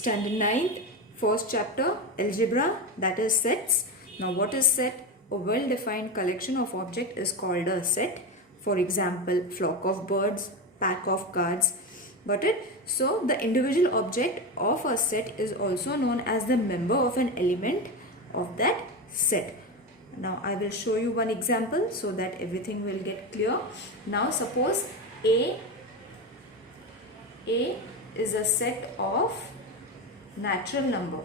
Standard 9th, first chapter, algebra, that is sets. Now what is set? A well-defined collection of objects is called a set. For example, flock of birds, pack of cards. Got it? So the individual object of a set is also known as the member of an element of that set. Now I will show you one example so that everything will get clear. Now suppose A is a set of natural number.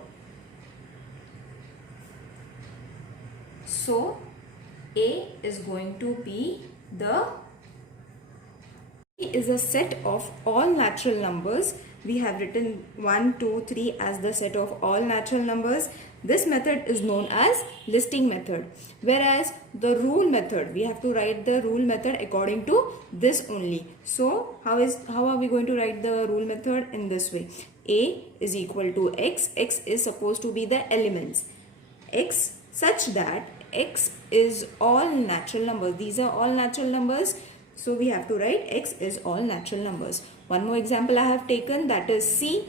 So A is going to be a set of all natural numbers. We have written 1, 2, 3 as the set of all natural numbers. This method is known as listing method. Whereas the rule method, we have to write the rule method according to this only. So how are we going to write the rule method? In this way. A is equal to x. X is supposed to be the elements. X such that x is all natural numbers. These are all natural numbers. So we have to write x is all natural numbers. One more example I have taken, that is C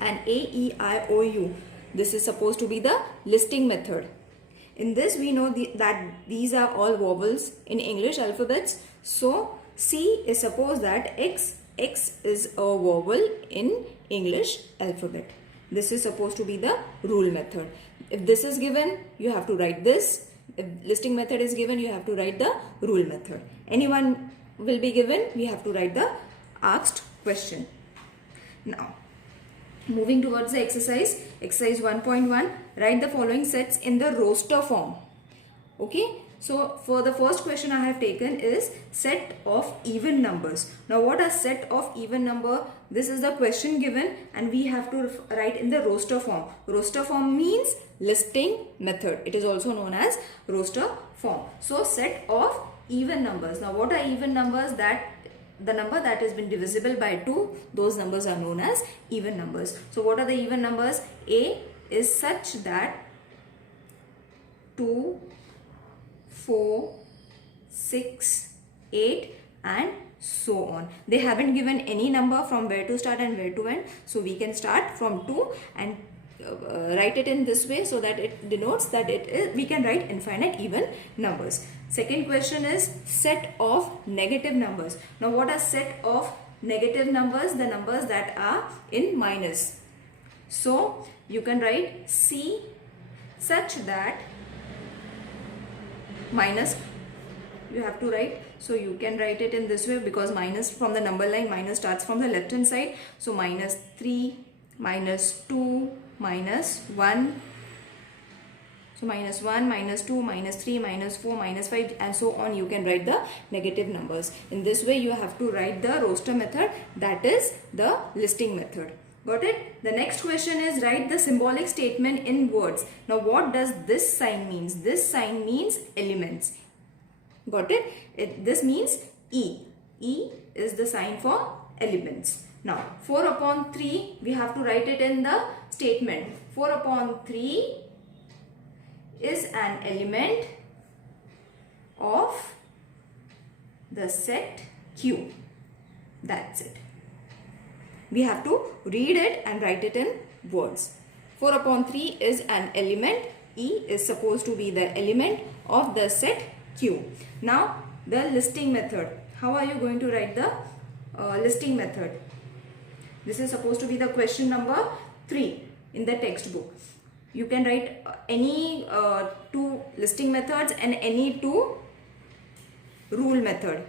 and A, E, I, O, U. This is supposed to be the listing method. In this we know that these are all vowels in English alphabets. So C is suppose that x is a vowel in English alphabet. This is supposed to be the rule method. If this is given, you have to write this. If listing method is given, you have to write the rule method. Anyone will be given, we have to write the asked question. Now, moving towards the exercise 1.1, write the following sets in the roster form. Okay, so for the first question I have taken is set of even numbers. Now what are set of even number? This is the question given and we have to write in the roster form. Roster form means listing method. It is also known as roster form. So set of even numbers. Now what are even numbers? That the number that has been divisible by 2, those numbers are known as even numbers. So what are the even numbers? A is such that 2, 4, 6, 8 and so on. They haven't given any number from where to start and where to end. So we can start from 2 and write it in this way so that it denotes that we can write infinite even numbers. Second question is set of negative numbers. Now what are set of negative numbers? The numbers that are in minus. So you can write C such that minus, you have to write. So you can write it in this way because minus from the number line, minus starts from the left hand side. So minus 3, minus 2, minus 1. So minus 1, minus 2, minus 3, minus 4, minus 5 and so on. You can write the negative numbers. In this way you have to write the roster method, that is the listing method. Got it? The next question is write the symbolic statement in words. Now what does this sign means? This sign means elements. Got it? This means E. E is the sign for elements. Now 4 upon 3 we have to write it in the statement. 4 upon 3 is an element of the set Q. That's it. We have to read it and write it in words. 4 upon 3 is an element. E is supposed to be the element of the set Q. Now the listing method. How are you going to write the listing method? This is supposed to be the question number 3 in the textbook. You can write any 2 listing methods and any 2 rule method.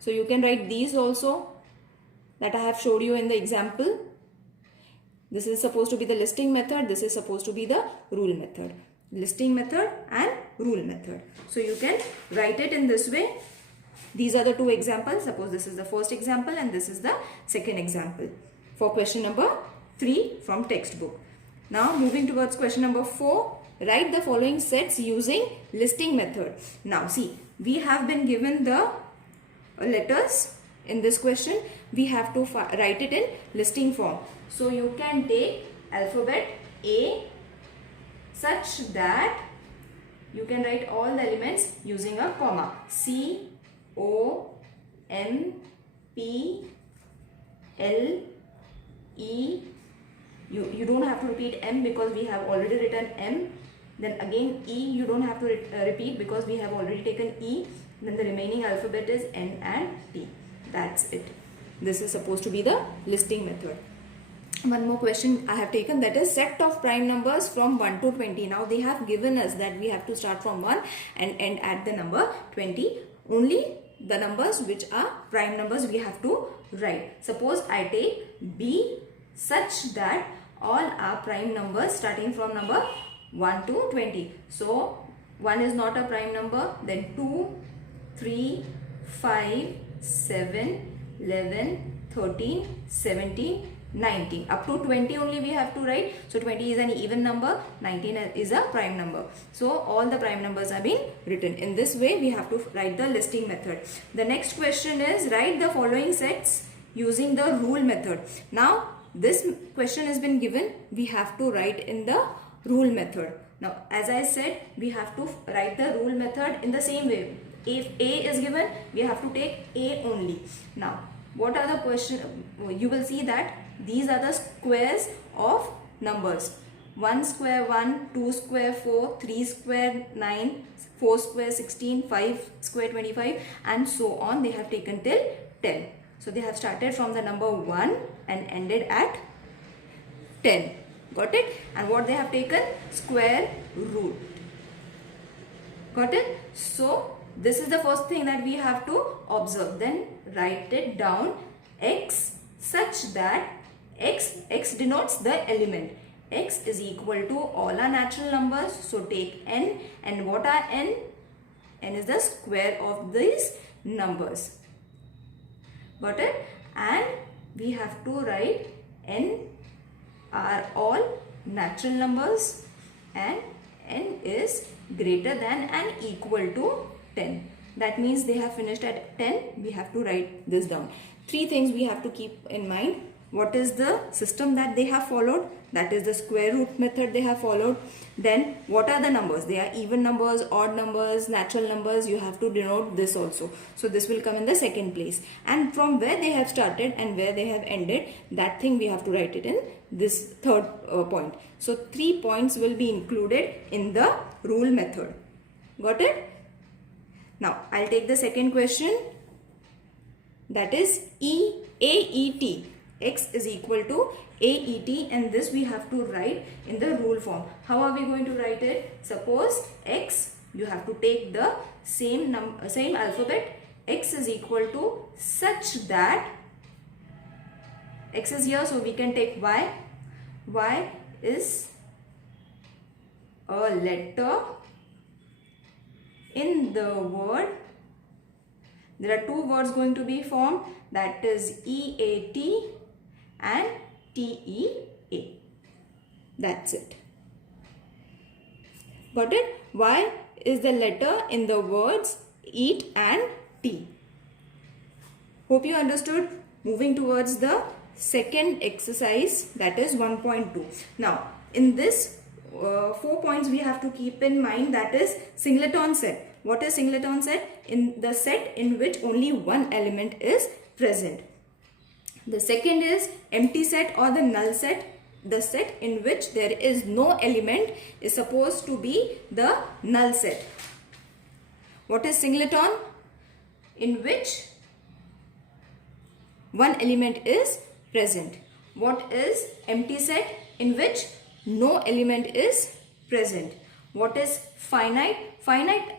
So you can write these also that I have showed you in the example. This is supposed to be the listing method. This is supposed to be the rule method. Listing method and rule method. So you can write it in this way. These are the 2 examples. Suppose this is the first example and this is the second example for question number 3 from textbook. Now moving towards question number 4, write the following sets using listing method. Now see, we have been given the letters in this question. We have to write it in listing form. So you can take alphabet A such that you can write all the elements using a comma. C, O, M, P, L, E, You don't have to repeat M because we have already written M. Then again E you don't have to repeat because we have already taken E. Then the remaining alphabet is N and T. That's it. This is supposed to be the listing method. One more question I have taken, that is set of prime numbers from 1 to 20. Now they have given us that we have to start from 1 and end at the number 20. Only the numbers which are prime numbers we have to write. Suppose I take B such that all are prime numbers starting from number 1 to 20. So 1 is not a prime number, then 2, 3, 5, 7, 11, 13, 17, 19. Up to 20 only we have to write. So 20 is an even number, 19 is a prime number. So all the prime numbers are being written. In this way we have to write the listing method. The next question is write the following sets using the rule method. Now this question has been given, we have to write in the rule method. Now as I said, we have to write the rule method in the same way. If A is given, we have to take A only. Now what are the question? You will see that these are the squares of numbers. 1 square 1, 2 square 4, 3 square 9, 4 square 16, 5 square 25 and so on. They have taken till 10. So they have started from the number 1 and ended at 10. Got it? And what they have taken? Square root. Got it? So this is the first thing that we have to observe. Then write it down. X such that x denotes the element. X is equal to all our natural numbers. So take n, and what are n? N is the square of these numbers. Got it? And we have to write n are all natural numbers and n is greater than and equal to 10. That means they have finished at 10. We have to write this down. 3 things we have to keep in mind. What is the system that they have followed? That is the square root method they have followed. Then what are the numbers? They are even numbers, odd numbers, natural numbers. You have to denote this also. So this will come in the second place. And from where they have started and where they have ended, that thing we have to write it in this third point. So 3 points will be included in the rule method. Got it? Now I'll take the second question. That is AET. X is equal to AET, and this we have to write in the rule form. How are we going to write it? Suppose X, you have to take the same alphabet. X is equal to such that, X is here, so we can take Y. Y is a letter in the word. There are 2 words going to be formed, that is EAT and TEA. That's it. Got it? Y is the letter in the words eat and tea. Hope you understood. Moving towards the second exercise, that is 1.2. Now in this 4 points we have to keep in mind, that is singleton set. What is singleton set? In the set in which only one element is present. The second is empty set or the null set. The set in which there is no element is supposed to be the null set. What is singleton? In which one element is present. What is empty set? In which no element is present. What is finite? Finite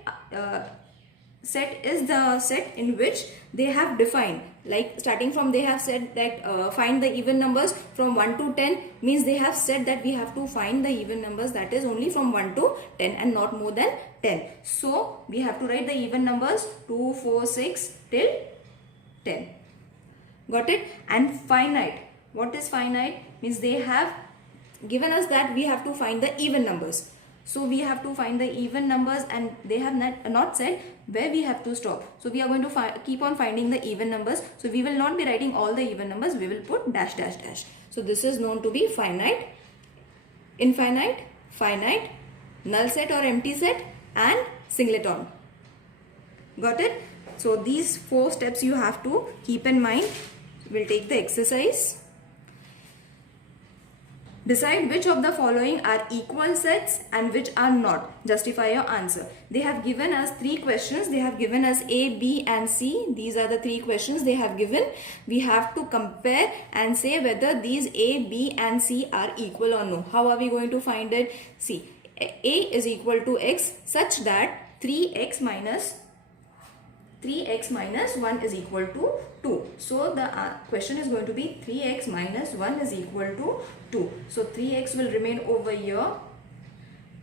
set is the set in which they have defined, like starting from they have said that find the even numbers from 1 to 10, means they have said that we have to find the even numbers, that is only from 1 to 10 and not more than 10. So we have to write the even numbers 2, 4, 6 till 10. Got it? And finite. What is finite? Means they have given us that we have to find the even numbers. So we have to find the even numbers, and they have not said where we have to stop. So we are going to keep on finding the even numbers. So we will not be writing all the even numbers. We will put dash dash dash. So this is known to be finite, infinite, finite, null set or empty set, and singleton. Got it? So these 4 steps you have to keep in mind. We'll take the exercise. Decide which of the following are equal sets and which are not. Justify your answer. They have given us 3 questions. They have given us A, B and C. These are the 3 questions they have given. We have to compare and say whether these A, B and C are equal or no. How are we going to find it? See, A is equal to X such that 3x minus 1 is equal to 2. So the question is going to be 3x minus 1 is equal to 2. So 3x will remain over here.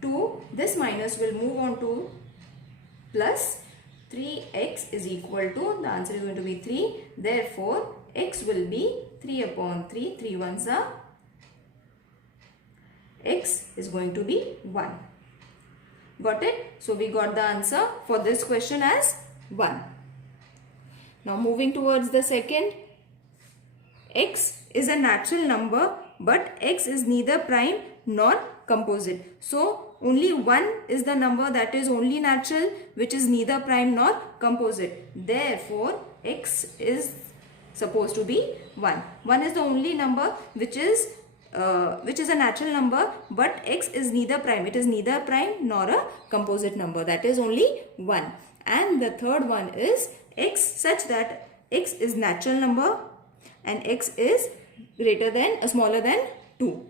2, this minus will move on to plus 3x is equal to, the answer is going to be 3. Therefore, x will be 3 upon 3. 3 ones are, x is going to be 1. Got it? So we got the answer for this question as 1. Now moving towards the second, x is a natural number but x is neither prime nor composite. So only 1 is the number that is only natural, which is neither prime nor composite. Therefore, x is supposed to be 1. 1 is the only number which is a natural number, but x is neither prime. It is neither prime nor a composite number. That is only 1. And the third one is x such that x is natural number and x is smaller than 2.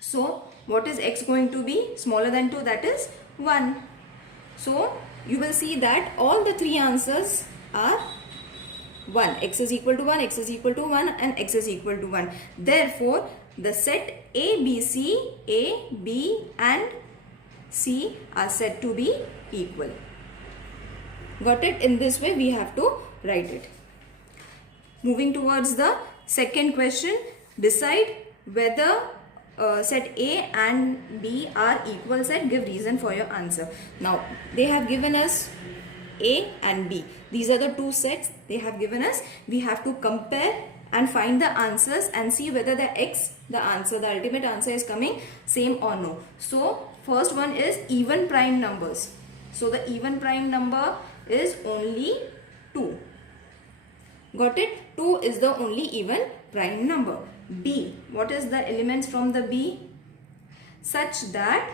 So what is x going to be? Smaller than 2, that is 1. So you will see that all the 3 answers are 1. X is equal to 1, x is equal to 1 and x is equal to 1. Therefore, the set A, B and C are said to be equal. Got it? In this way we have to write it. Moving towards the second question, decide whether set A and B are equal set. Give reason for your answer. Now they have given us A and B. These are the 2 sets they have given us. We have to compare and find the answers and see whether the ultimate answer is coming same or no. So first one is even prime numbers. So the even prime number is only 2. Got it? 2 is the only even prime number. B. What is the elements from the B? Such that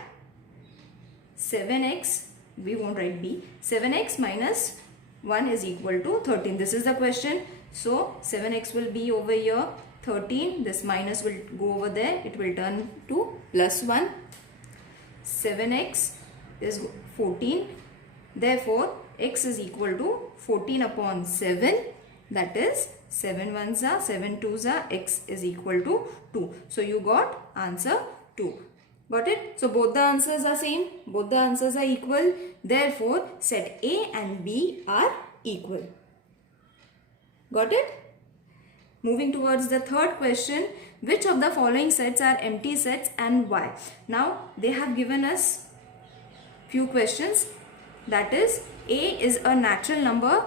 7x, we won't write B, 7x minus 1 is equal to 13. This is the question. So 7x will be over here, 13. This minus will go over there. It will turn to plus 1. 7x is 14. Therefore, x is equal to 14 upon 7. That is 7 ones are, 7 twos are, x is equal to 2. So you got answer 2. Got it? So both the answers are same. Both the answers are equal. Therefore, set A and B are equal. Got it? Moving towards the third question, which of the following sets are empty sets and why? Now they have given us few questions. That is, A is a natural number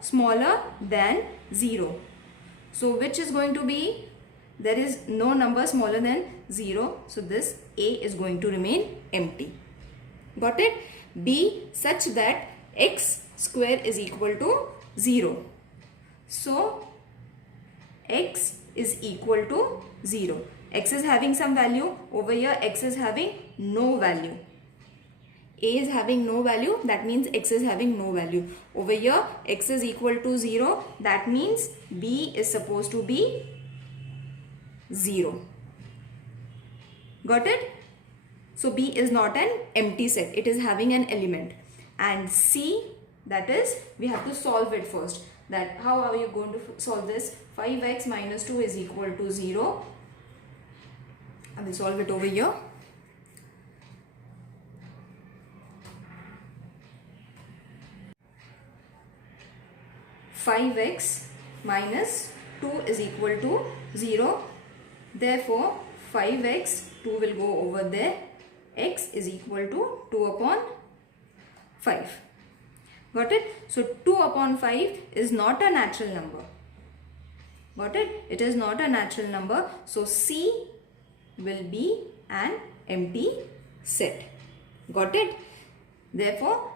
smaller than 0. So which is going to be, there is no number smaller than 0. So this A is going to remain empty. Got it? B such that x square is equal to 0. So x is equal to 0. X is having some value. Over here x is having no value. A is having no value, that means x is having no value. Over here x is equal to 0, that means B is supposed to be 0. Got it? So B is not an empty set, it is having an element. And C, that is, we have to solve it first. That how are you going to solve this? 5x minus 2 is equal to 0. I will solve it over here. 5x minus 2 is equal to 0. Therefore, 5x, 2 will go over there. X is equal to 2 upon 5. Got it? So 2 upon 5 is not a natural number. Got it? It is not a natural number. So C will be an empty set. Got it? Therefore,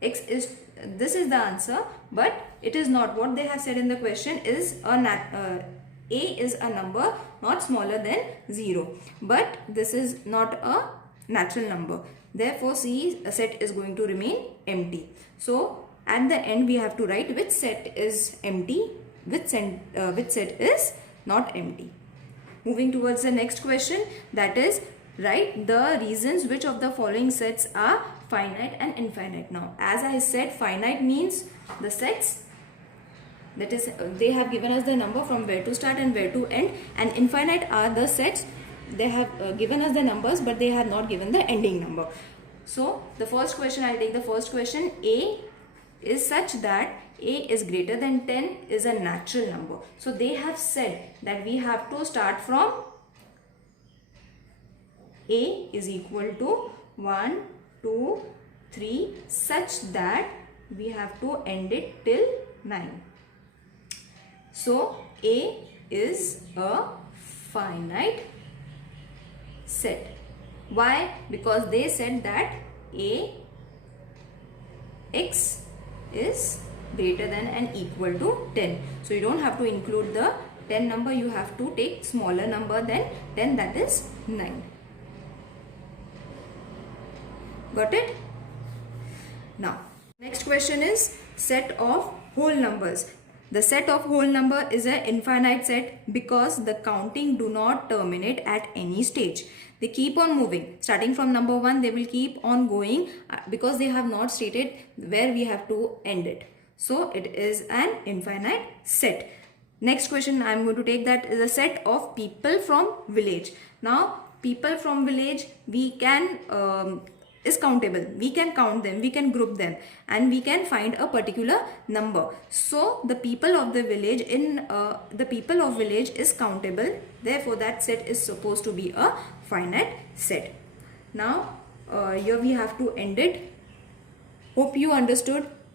this is the answer, but it is not. What they have said in the question is A A is a number not smaller than 0, but this is not a natural number. Therefore, C set is going to remain empty. So at the end we have to write which set is empty, which set is not empty. Moving towards the next question, that is, write the reasons which of the following sets are finite and infinite. Now, as I said, finite means the sets, that is, they have given us the number from where to start and where to end, and infinite are the sets, they have given us the numbers but they have not given the ending number. So, the first question, I'll take the first question. A is such that A is greater than 10 is a natural number. So, they have said that we have to start from A is equal to 1, 2, 3 such that we have to end it till 9. So, A is a finite set. Why? Because they said that X is greater than and equal to 10. So, you don't have to include the 10 number, you have to take smaller number than 10, that is 9. Got it? Now, next question is set of whole numbers. The set of whole number is an infinite set because the counting do not terminate at any stage. They keep on moving. Starting from number 1, they will keep on going because they have not stated where we have to end it. So, it is an infinite set. Next question I am going to take, that is a set of people from village. Now, people from village, we can is countable. We can count them, we can group them, and we can find a particular number. So, the people of the village is countable. Therefore, that set is supposed to be a finite set. Now, here we have to end it. Hope you understood.